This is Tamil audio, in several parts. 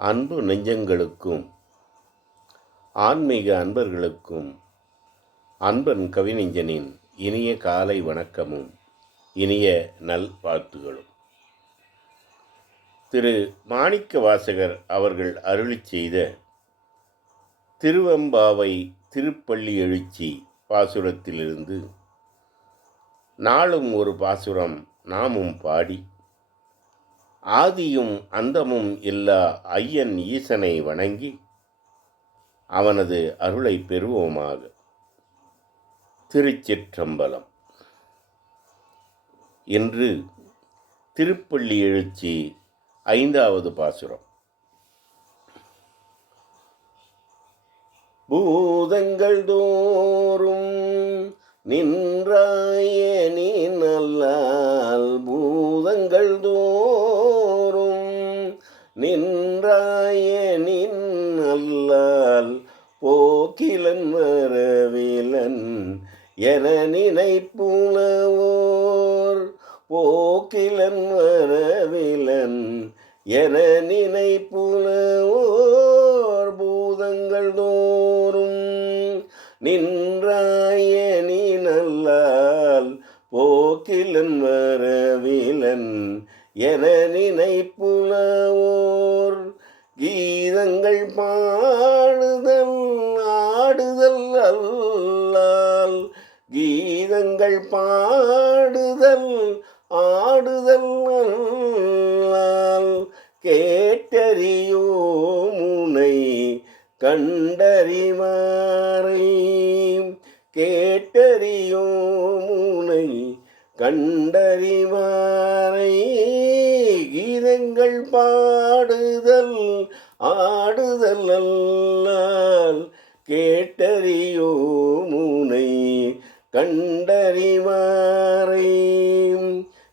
அன்பு நெஞ்சங்களுக்கும் ஆன்மீக அன்பர்களுக்கும் அன்பன் கவிநெஞ்சனின் இனிய காலை வணக்கமும் இனிய நல் வாழ்த்துகளும். திரு. மாணிக்க வாசகர் அவர்கள் அருளிச் செய்த திருவம்பாவை திருப்பள்ளி எழுச்சி பாசுரத்திலிருந்து நாளும் ஒரு பாசுரம் நாமும் பாடி ஆதியும் அந்தமும் இல்லா ஐயன் ஈசனை வணங்கி அவனது அருளை பெறுவோமாக. திருச்சிற்றம்பலம். இன்று திருப்பள்ளி எழுச்சி ஐந்தாவது பாசுரம். பூதங்கள் தோறும் நின்றாய நீ நல்லால் என நினைப்புலவோர் போக்கிலன் வரவிலன். என நினைப்புலவோர் பூதங்கள் தோறும் நின்றாயணி நல்லால் போக்கிலன் வரவிலன். என நினைப்புலவோர் கீதங்கள் பா கீதங்கள் பாடுதல் ஆடுதல் கேட்டறியோ முனை கண்டறிவாரை. கேட்டறியோ முனை கண்டறிவாரை. கீதங்கள் பாடுதல் ஆடுதல் அல்லால் கேட்டறியோ முனை கண்டறிவாரை.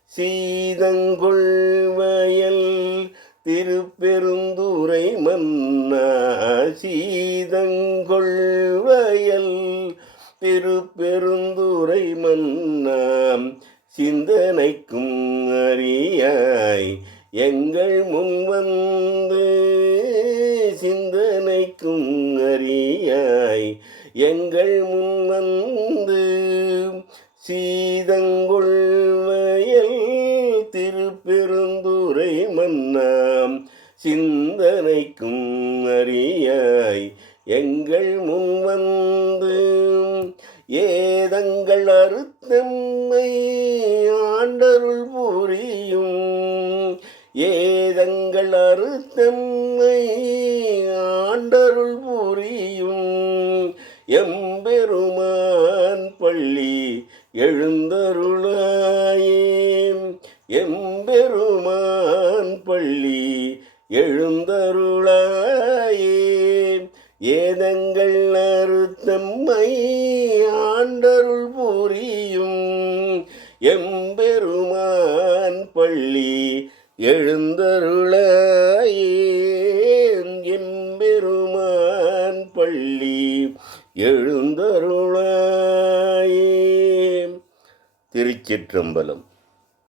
சீதங்கொள்வயல் திருப்பெருந்துரை மன்னா. சீதங்கொள்வயல் திருப்பெருந்துரை மன்னாம் சிந்தனைக்கும் அறியாய் எங்கள் முன்வந்து சிந்தனைக்கும் அறியாய் எங்கள் சீதங்கொள்வயல் திருப்பெருந்துரை மன்னாம். சிந்தனைக்கும் அறியாய் எங்கள் முன் வந்து ஏதங்கள் அறுத்தம்மை ஆண்டருள் புரியும். ஏதங்கள் அறுத்தம்மை ஆண்டருள் புரியும். எம்பெருமான் பள்ளி எழுந்தருளாயே எம்பெருமான் பள்ளி எழுந்தருளாயே ஏதங்கள் அறுத்தம்மை ஆண்டருள் புரியும். எம்பெருமான் பள்ளி எழுந்தருளாயே பள்ளி எழுந்தருளாயே. திருச்சிற்றம்பலம்.